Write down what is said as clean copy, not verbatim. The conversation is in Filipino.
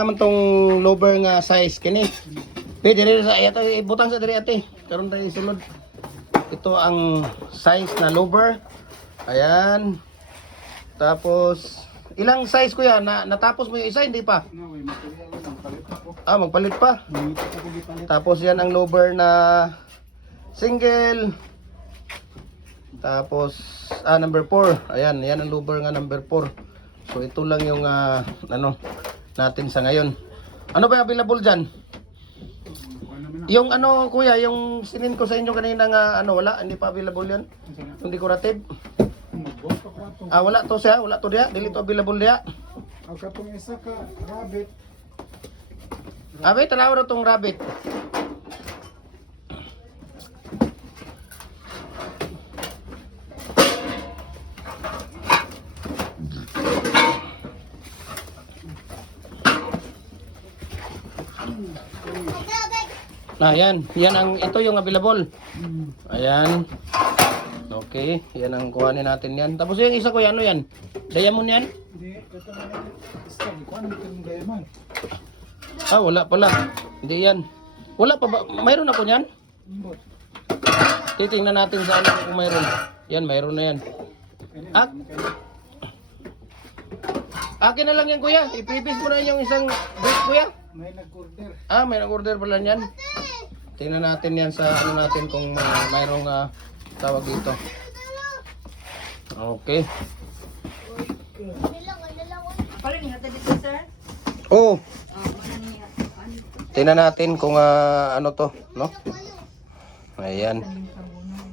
Naman tong lower nga size kini. Pwede rin sa ito ibutang sa diri ate. Karon tayo isulod. Ito ang size na lower. Ayan. Tapos ilang size kuya na natapos mo yung isa hindi pa? Magpalit pa. Tapos yan ang lower na single. Tapos number 4. Ayan, yan ang lower nga number 4. So ito lang yung natin sa ngayon. Ano ba available diyan? Yung kuya, yung sinin ko sa inyo kanina nga wala, hindi pa available 'yan. Yung decorative. Wala to siya, wala to diya, dili to available diya. Ang katong isa ka rabbit. Tanaw ra tong rabbit. Yan ito yung available. Ayan. Okay, yan ang kuhanin natin yan. Tapos yung isa ko ano yan? Diamond yan? Hindi, ito na yan. Stop, kuha naman itong diamond. Wala pala. Hindi yan. Wala pa ba? Mayroon ako yan? Titingnan natin sa kung mayroon. Yan, mayroon na yan. Akin na lang yan kuya. Ipipis mo na yung isang brick kuya. May nag-order. May nag-order pala yan. Tingnan natin yan sa natin kung mayroong tawag dito. Okay. Tingnan natin kung ano to, no? Ayan.